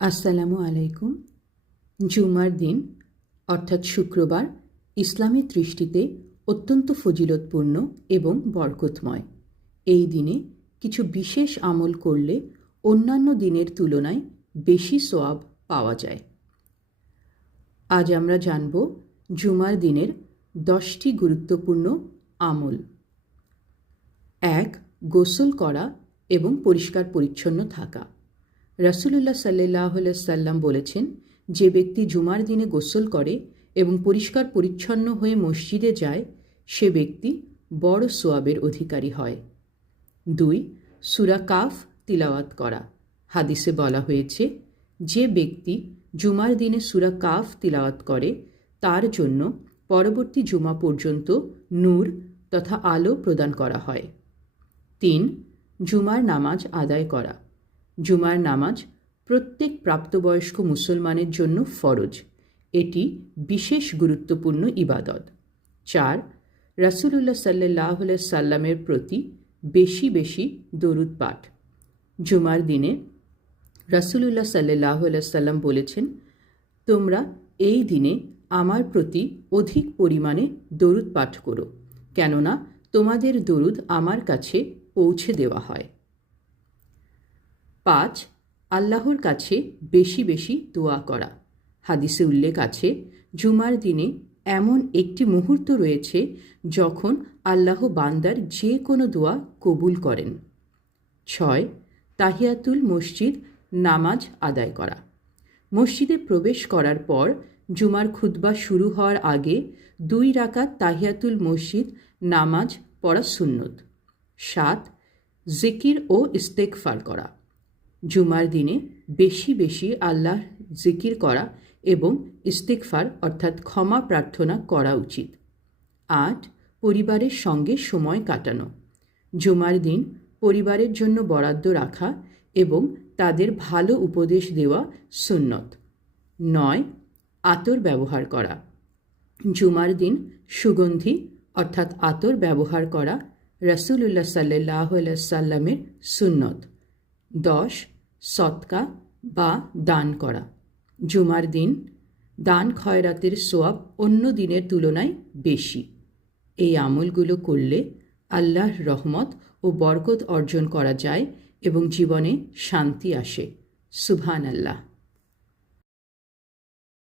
আসসালামু আলাইকুম। জুমার দিন অর্থাৎ শুক্রবার ইসলামের দৃষ্টিতে অত্যন্ত ফজিলতপূর্ণ এবং বরকতময়। এই দিনে কিছু বিশেষ আমল করলে অন্যান্য দিনের তুলনায় বেশি সওয়াব পাওয়া যায়। আজ আমরা জানব জুমার দিনের 10টি গুরুত্বপূর্ণ আমল। 1. গোসল করা এবং পরিষ্কার পরিচ্ছন্ন থাকা। রাসূলুল্লাহ সাল্লাল্লাহু আলাইহি সাল্লাম বলেছেন, যে ব্যক্তি জুমার দিনে গোসল করে এবং পরিষ্কার পরিচ্ছন্ন হয়ে মসজিদে যায়, সে ব্যক্তি বড় সোয়াবের অধিকারী হয়। 2. সূরা কাফ তিলাওয়াত করা। হাদিসে বলা হয়েছে, যে ব্যক্তি জুমার দিনে সূরা কাফ তিলাওয়াত করে তার জন্য পরবর্তী জুমা পর্যন্ত নূর তথা আলো প্রদান করা হয়। 3. জুমার নামাজ আদায় করা। জুমার নামাজ প্রত্যেক প্রাপ্তবয়স্ক মুসলমানের জন্য ফরজ। এটি বিশেষ গুরুত্বপূর্ণ ইবাদত। 4. রাসূলুল্লাহ সাল্লাল্লাহু আলাইহি সাল্লামের প্রতি বেশি বেশি দরুদ পাঠ। জুমার দিনে রাসূলুল্লাহ সাল্লাল্লাহু আলাইহি সাল্লাম বলেছেন, তোমরা এই দিনে আমার প্রতি অধিক পরিমাণে দরুদ পাঠ করো, কেননা তোমাদের দরুদ আমার কাছে পৌঁছে দেওয়া হয়। 5. আল্লাহর কাছে বেশি বেশি দোয়া করা। হাদিসে উল্লেখ আছে, জুমার দিনে এমন একটি মুহূর্ত রয়েছে যখন আল্লাহ বান্দার যে কোনো দোয়া কবুল করেন। 6. তাহিয়াতুল মসজিদ নামাজ আদায় করা। মসজিদে প্রবেশ করার পর জুমার খুতবা শুরু হওয়ার আগে 2 রাকাত তাহিয়াতুল মসজিদ নামাজ পড়া সুন্নত। 7. জিকির ও ইস্তেগফার করা। জুমার দিনে বেশি বেশি আল্লাহর জিকির করা এবং ইস্তেগফার অর্থাৎ ক্ষমা প্রার্থনা করা উচিত। 8. পরিবারের সঙ্গে সময় কাটানো। জুমার দিন পরিবারের জন্য বরাদ্দ রাখা এবং তাদের ভালো উপদেশ দেওয়া সুন্নত। 9. আতর ব্যবহার করা। জুমার দিন সুগন্ধি অর্থাৎ আতর ব্যবহার করা রাসূলুল্লাহ সাল্লাল্লাহু আলাইহি সাল্লামের সুন্নত। 10. সদকা বা দান করা। জুমার দিন দান খয়রাতের সোয়াব অন্য দিনের তুলনায় বেশি। এই আমলগুলো করলে আল্লাহর রহমত ও বরকত অর্জন করা যায় এবং জীবনে শান্তি আসে। সুবহানাল্লাহ।